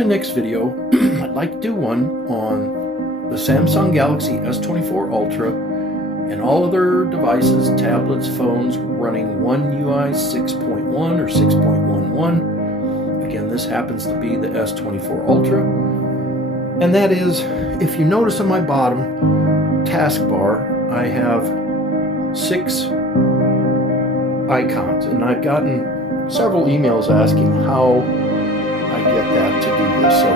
my next video, I'd like to do one on the Samsung Galaxy S24 Ultra and all other devices, tablets, phones running One UI 6.1 or 6.11. Again, this happens to be the S24 Ultra. And that is, if you notice on my bottom taskbar, I have 6 icons, and I've gotten several emails asking how I get that to do this. So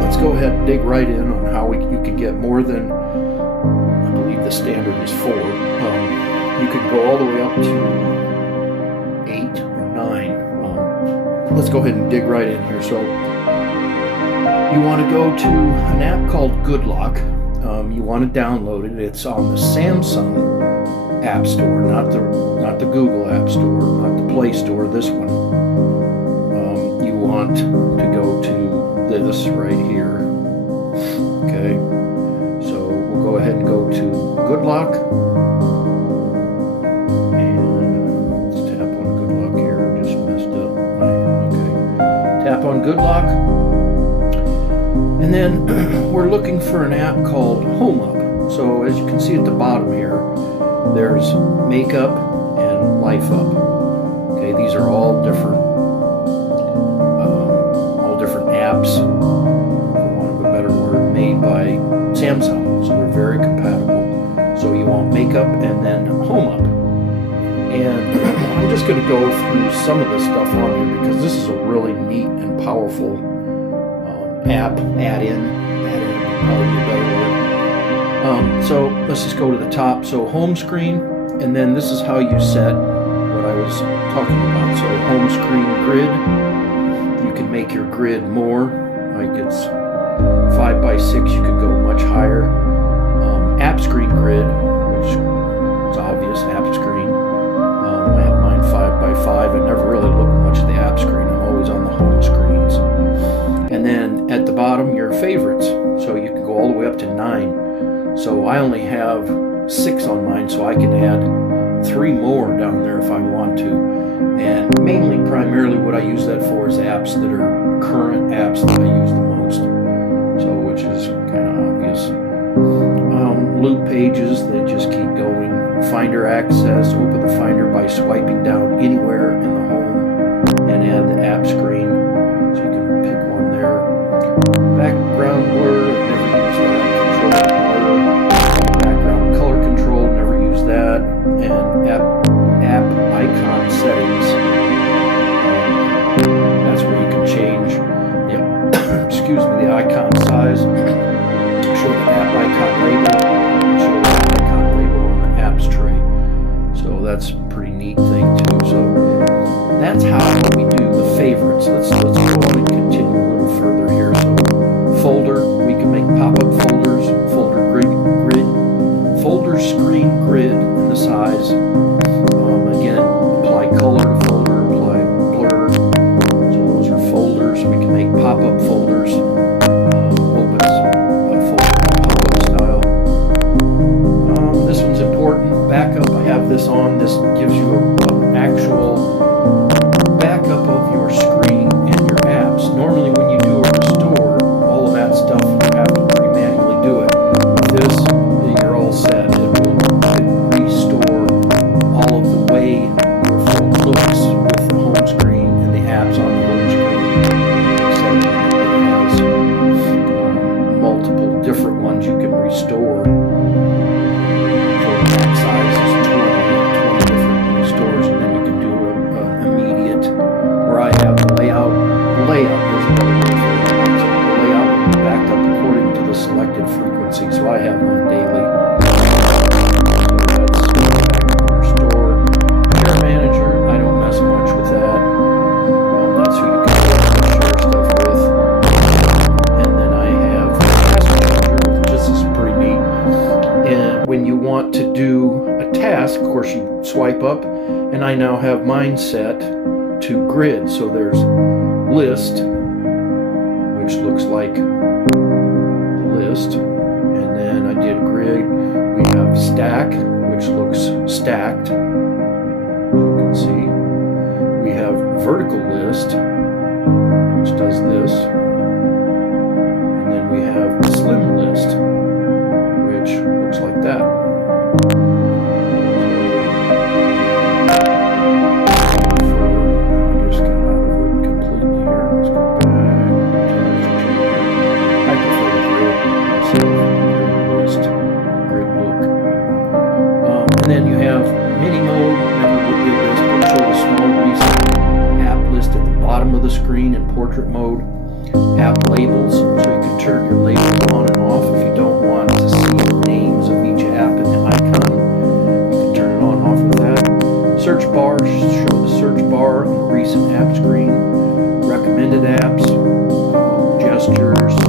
let's go ahead and dig right in on how you can get more than, I believe the standard is 4. You can go all the way up to 8 or 9. Let's go ahead and dig right in here. So you want to go to an app called Goodlock. You want to download it. It's on the Samsung App Store, not the Google App Store, not the Play Store. This one. You want to go to this right here. Okay. So we'll go ahead and go to Goodlock, and let's tap on Goodlock here. I just messed up. Okay. Tap on Goodlock. And then we're looking for an app called Home Up. So as you can see at the bottom here, there's Makeup and Life Up. Okay, these are all different apps, for want of a better word, made by Samsung. So they're very compatible. So you want Makeup and then Home Up. And I'm just going to go through some of this stuff on here because this is a really neat and powerful app, add-in would probably be a better word. So let's just go to the top. So home screen, and then this is how you set what I was talking about. So home screen grid, you can make your grid more, like it's 5 by 6, you could go much higher. App screen grid, which is obvious, app screen. I have mine 5 by 5. I never really look much at the app screen. I'm always on the home screens. And then at the bottom, your favorites. So you can go all the way up to 9. So I only have 6 on mine, so I can add 3 more down there if I want to. And mainly, primarily, what I use that for is apps that are current apps that I use the most. So, which is kind of obvious. Loop pages, they just keep going. Finder access, open the Finder by swiping down anywhere in the home and add the app screen. So you can pick one there. Background blur, never use that. Control blur. Background color control, never use that. And app icon settings. That's where you can change the icon size. Show the app icon label. Show the icon label on the apps tray. So that's a pretty neat thing too. So that's how we do the favorites. Let's go on and continue a little further here. So folder, we can make pop-up folders, folder grid, folder screen grid in the size. Again, apply color to folder, apply blur. So those are folders. We can make pop-up folders. Opens a folder pop-up style. This one's important. Backup, I have this on. This gives you an actual backup of your screen and your apps. Normally when you do a restore, all of that stuff, you have to pretty manually do it. With this, you're all set. It will restore all of the way your phone looks with the home screen and the apps on the home screen. So it has multiple different ones you can restore. So the max size is 20 different restores, and then you can do an immediate, where I have the layout, there's another word for it. So the layout will be backed up according to the selected frequency. So I have one daily. To do a task, of course you swipe up, and I now have mine set to grid. So there's list, which looks like a list, and then I did grid. We have stack, which looks stacked, as you can see. We have vertical list, which does this. bottom of the screen in portrait mode, app labels, so you can turn your label on and off if you don't want to see the names of each app and the icon. You can turn it on and off with that. Search bar, show the search bar on the recent app screen, recommended apps, gestures,